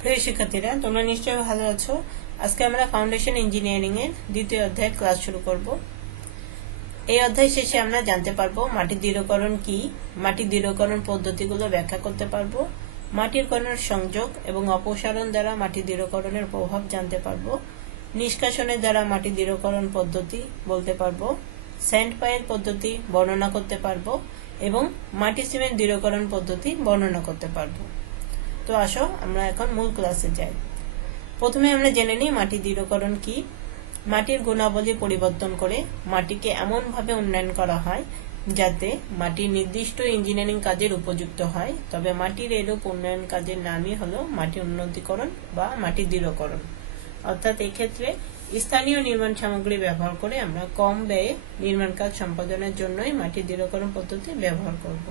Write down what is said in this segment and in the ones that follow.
প্রিয় শিক্ষার্থীরা, তোমরা নিশ্চয়ই ভালো আছো। আজকে আমরা ফাউন্ডেশন ইঞ্জিনিয়ারিং এর দ্বিতীয় অধ্যায় ক্লাস শুরু করব। এই অধ্যায় শেষে আমরা জানতে পারবো মাটি দৃঢ়করণ কি, মাটি দৃঢ়করণ পদ্ধতিগুলো ব্যাখ্যা করতে পারবো, মাটির কণার সংযোগ এবং অপসারণ দ্বারা মাটি দৃঢ়করণের প্রভাব জানতে পারবো, নিষ্কাশনের দ্বারা মাটি দৃঢ়করণ পদ্ধতি বলতে পারবো, স্যান্ড পাইল পদ্ধতি বর্ণনা করতে পারবো এবং মাটি সিমেন্ট দৃঢ়করণ পদ্ধতি বর্ণনা করতে পারবো। তো আসো আমরা এখন মূল ক্লাসে যাই। প্রথমে আমরা জেনে নিই মাটি দৃঢ়করণ কি। মাটির গুণাবলী পরিবর্তন করে মাটিকে এমন ভাবে উন্নয়ন করা হয় যাতে মাটি নির্দিষ্ট ইঞ্জিনিয়ারিং কাজের উপযুক্ত হয়। তবে মাটির এরূপ উন্নয়ন কাজের নামই হলো মাটি উন্নতিকরণ বা মাটি দৃঢ়করণ। অর্থাৎ এই ক্ষেত্রে স্থানীয় নির্মাণ সামগ্রী ব্যবহার করে আমরা কম ব্যয়ে নির্মাণ কাজ সম্পাদনের জন্যই মাটি দৃঢ়করণ পদ্ধতি ব্যবহার করব।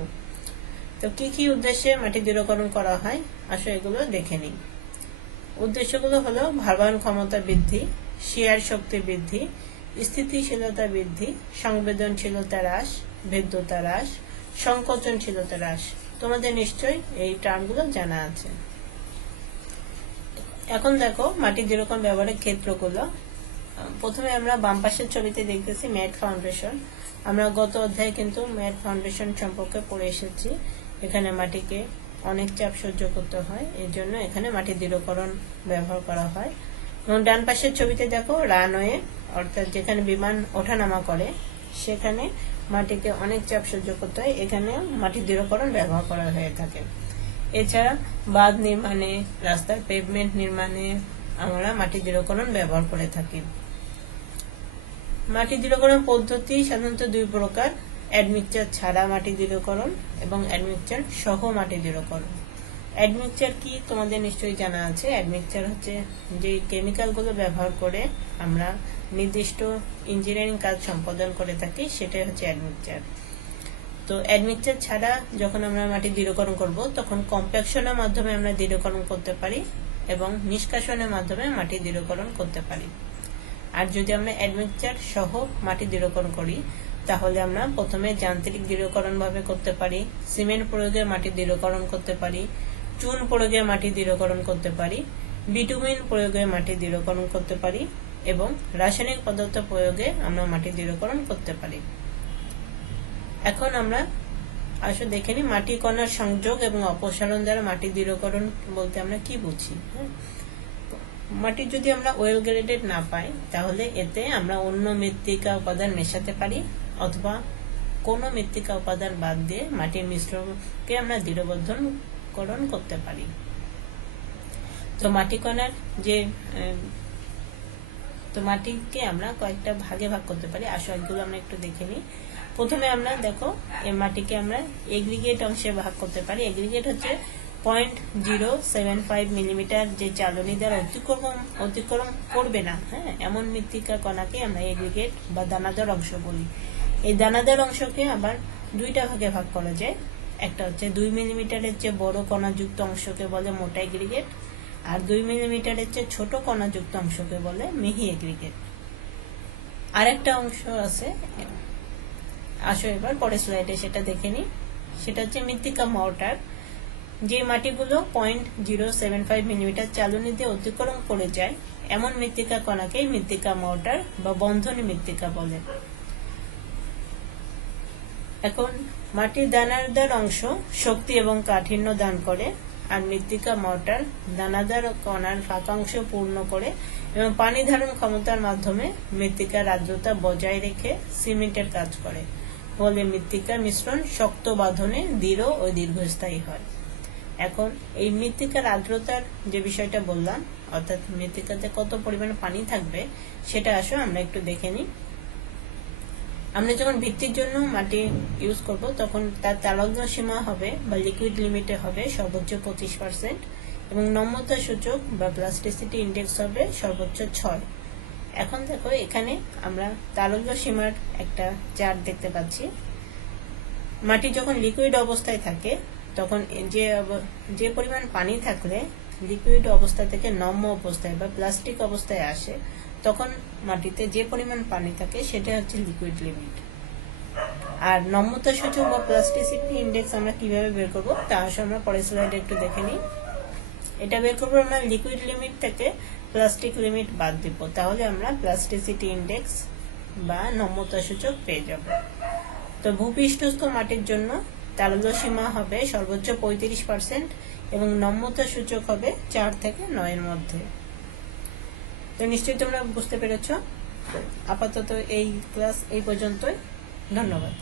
তো কি কি উদ্দেশ্যে মাটি দৃঢ়করণ করা হয়, আসো এগুলো দেখে নিই। উদ্দেশ্যগুলো হলো ভারবহন ক্ষমতা বৃদ্ধি, শিয়ার শক্তি বৃদ্ধি, স্থিতিশীলতা বৃদ্ধি, সংবেদনশীলতা হ্রাস, ভেদ্যতা হ্রাস, সংকোচনশীলতা হ্রাস। তোমাদের নিশ্চয়ই এই টার্মগুলো জানা আছে। এখন দেখো মাটি দৃঢ়করণ ব্যবহারের ক্ষেত্রগুলো। প্রথমে আমরা বাম পাশের ছবিতে দেখতেছি ম্যাট ফাউন্ডেশন। আমরা গত অধ্যায়ে কিন্তু ম্যাট ফাউন্ডেশন সম্পর্কে পড়ে এসেছি। এখানে মাটিকে অনেক চাপ সহ্য করতে হয়, এর জন্য এখানে মাটি দৃঢ়করণ ব্যবহার করা হয়। এবং ডান পাশের ছবিতে দেখো রানওয়ে, অর্থাৎ যেখানে বিমান ওঠানামা করে সেখানে মাটিকে অনেক চাপ সহ্য করতে হয়, এখানে মাটি দৃঢ়করণ ব্যবহার করা হয়ে থাকে। এছাড়া বাঁধ নির্মাণে, রাস্তার পেভমেন্ট নির্মাণে আমরা মাটি দৃঢ়করণ ব্যবহার করে থাকি। মাটি দৃঢ়করণ পদ্ধতি সাধারণত দুই প্রকার: অ্যাডমিক্সচার ছাড়া মাটি দৃঢ়করণ এবং অ্যাডমিক্সচার সহ মাটি দৃঢ়করণ। অ্যাডমিক্সচার কি তোমাদের নিশ্চয়ই জানা আছে। অ্যাডমিক্সচার হচ্ছে যে কেমিক্যালগুলো ব্যবহার করে আমরা নির্দিষ্ট ইঞ্জিনিয়ারিং কাজ সম্পাদন করে থাকি, সেটাই হচ্ছে অ্যাডমিক্সচার। তো অ্যাডমিক্সচার ছাড়া যখন আমরা মাটি দৃঢ়করণ করব তখন কম্প্যাকশনের মাধ্যমে আমরা দৃঢ়করণ করতে পারি এবং নিষ্কাশনের মাধ্যমে মাটি দৃঢ়করণ করতে পারি। আর যদি আমরা অ্যাডমিক্সচার সহ মাটি দৃঢ়করণ করি তাহলে আমরা প্রথমে যান্ত্রিক দৃঢ়করণ ভাবে করতে পারি, সিমেন্ট প্রয়োগে মাটি দৃঢ়করণ করতে পারি, চুন প্রয়োগে মাটি দৃঢ়করণ করতে পারি, বিটুমিন প্রয়োগে মাটি দৃঢ়করণ করতে পারি এবং রাসায়নিক পদার্থ প্রয়োগে আমরা মাটি দৃঢ়করণ করতে পারি। এখন আমরা আসলে দেখে নিই মাটি কণার সংযোগ এবং অপসারণ দ্বারা মাটি দৃঢ়করণ বলতে আমরা কি বুঝি। মাটি যদি আমরা ওয়েল গ্রেডেড না পাই তাহলে এতে আমরা অন্য মৃত্তিকা উপাদান মেশাতে পারি অথবা কোনো মৃত্তিকা উপাদান বাদ দিয়ে মাটির মিশ্রণকে আমরা দৃঢ়বদ্ধকরণ করতে পারি। তো মাটি কণার মাটিকে আমরা কয়েকটা ভাগে ভাগ করতে পারি। আসো এগুলো আমরা একটু দেখে নিই। প্রথমে আমরা দেখো এই মাটিকে আমরা এগ্রিগেট অংশে ভাগ করতে পারি। এগ্রিগেট হচ্ছে 0.075 মিলিমিটার যে চালনী দ্বারা অতিক্রম করবে না, এমন মৃত্তিকা কণাকে আমরা এগ্রিগেট বা দানাদার অংশ বলি। এই দানাদার অংশকে আবার দুইটা ভাগে ভাগ করা যায়। একটা হচ্ছে 2 মিলিমিটারের চেয়ে বড় কণাযুক্ত অংশকে বলে মোটা এগ্রিগেট, আর 2 মিলিমিটারের চেয়ে ছোট কণাযুক্ত অংশকে বলে মিহি এগ্রিগেট। আরেকটা অংশ আছে, আসো এবার পরের স্লাইডে সেটা দেখে নিই। সেটা হচ্ছে মৃত্তিকা মর্টার। যে মাটিগুলো 0.075 মিলিমিটার চালনী দিয়ে অতিক্রম করে যায় এমন মৃত্তিকা কণাকে মৃত্তিকা মর্টার বা বন্ধনী মৃত্তিকা বলে। এখন মাটির দানাদার অংশ শক্তি এবং কাঠিন্য দান করে, আর মৃত্তিকা মর্টার দানাদার কণার ফাঁকা অংশ পূর্ণ করে এবং পানি ধারণ ক্ষমতার মাধ্যমে মৃত্তিকার আর্দ্রতা বজায় রেখে সিমেন্টের কাজ করে। ফলে মৃত্তিকা মিশ্রণ শক্ত বাঁধনে দৃঢ় ও দীর্ঘস্থায়ী হয়। এখন এই মৃত্তিকার আর্দ্রতার যে বিষয়টা বললাম, অর্থাৎ মৃত্তিকাতে কত পরিমাণে পানি থাকবে সেটা আসো আমরা একটু দেখে নিই। আমরা যখন ভিত্তির জন্য মাটি ইউজ করব তখন তার তালগ্ন সীমা হবে বা লিকুইড লিমিটে হবে সর্বোচ্চ 25% এবং নম্যতা সূচক বা প্লাস্টিসিটি ইন্ডেক্স হবে সর্বোচ্চ 6। এখন দেখো এখানে আমরা তালগ্ন সীমার একটা চার্ট দেখতে পাচ্ছি। মাটি যখন লিকুইড অবস্থায় থাকে তখন যে পরিমাণ পানি থাকলে লিকুইড অবস্থা থেকে নম্য অবস্থায় বা প্লাস্টিক অবস্থায় আসে তখন মাটিতে যে পরিমাণ পানি থাকে সেটা হচ্ছে লিকুইড লিমিট। আর নম্যতা সূচক বা প্লাস্টিসিটি ইন্ডেক্স আমরা কিভাবে বের করব তা আসলে আমরা পরের স্লাইডে একটু দেখে নিই। এটা বের করবো আমরা লিকুইড লিমিট থেকে প্লাস্টিক লিমিট বাদ দিব, তাহলে আমরা প্লাস্টিসিটি ইন্ডেক্স বা নম্যতা সূচক পেয়ে যাব। তো ভূপৃষ্ঠস্থ মাটির জন্য তারল্য সীমা হবে সর্বোচ্চ 35% এবং নম্যতা সূচক হবে 4 থেকে 9 এর মধ্যে। তো নিশ্চয়ই তোমরা বুঝতে পেরেছো। আপাতত এই ক্লাস এই পর্যন্তই। ধন্যবাদ।